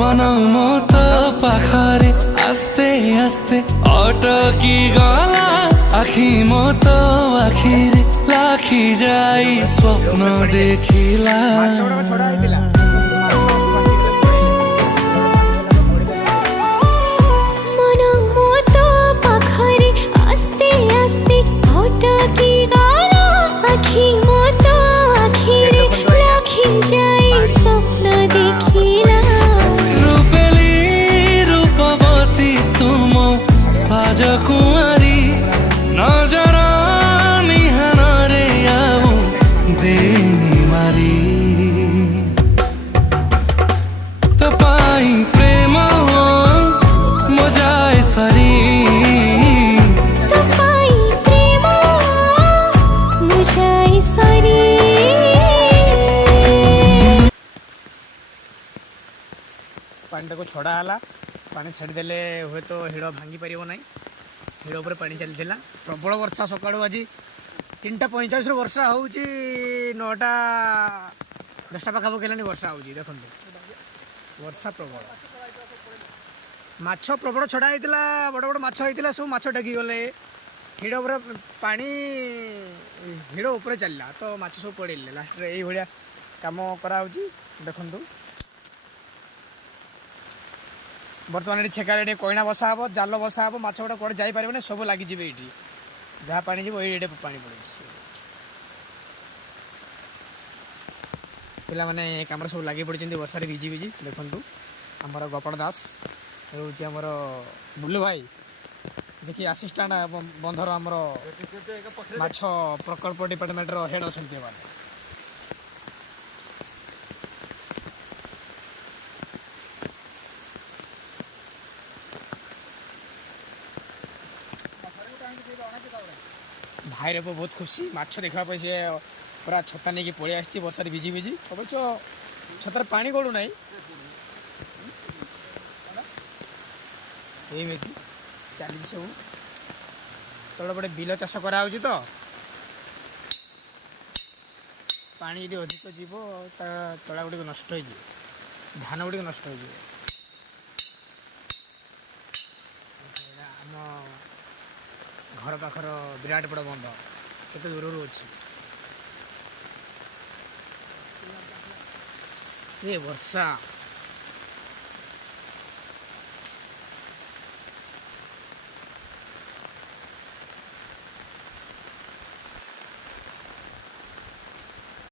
मन मत पाखरे आस्ते आस्ते अटकी गला आखि मत आखिरे लाखी जाई स्वप्न देखिला कुमारी नजर निहान रे आऊ देनी मारी तपाई प्रेम मजाए सरी तपाई प्रेम मजाए सरी पानी को छड़ा है पानी छाड़देले हुए तो हिड़ भांगी पार ना हिड़ उपर पानी चली प्रबल वर्षा सका आज 3:45 वर्षा हूँ 9टा 10टा पाखापाखि है वर्षा हूँ देखो वर्षा प्रबल माछ प्रबल छड़ा होता बड़ बड़ माछ होता सब माछ डेगी गले हिड़ उपर पानी हिड़ उपर चलला तो माछ सब पड़े लास्ट ये भाया कम करा देखु बर्तमान ये छेकार कईना बसा हे जाल बसा हे माछ गुड़ा कौटे जापर सब लगे ये जहाँ पानी जीव ये पानी पड़े पिला माने काम सब लगे पड़ी वर्षा भिजी भिजी देखु आमर गोपाल दास होमर बुलू भाई जे कि आसिस्टाट बंधर आमर माछ प्रकल्प डिपार्टमेंट हेड अच्छा भाई रे बहुत खुशी माछ देखापी सी पूरा छता नहीं पलि आसी वर्षा भिजी भिजी अवश्य छतार पानी गलू ना चली सब तले पटे बिल चाष करा तो पानी ये अधिक जीव तला गुड़ नष्ट हो धान गुड़ नष्ट हो घर पाखर विराट बड़ बंध केते दूर अच्छी ये वर्षा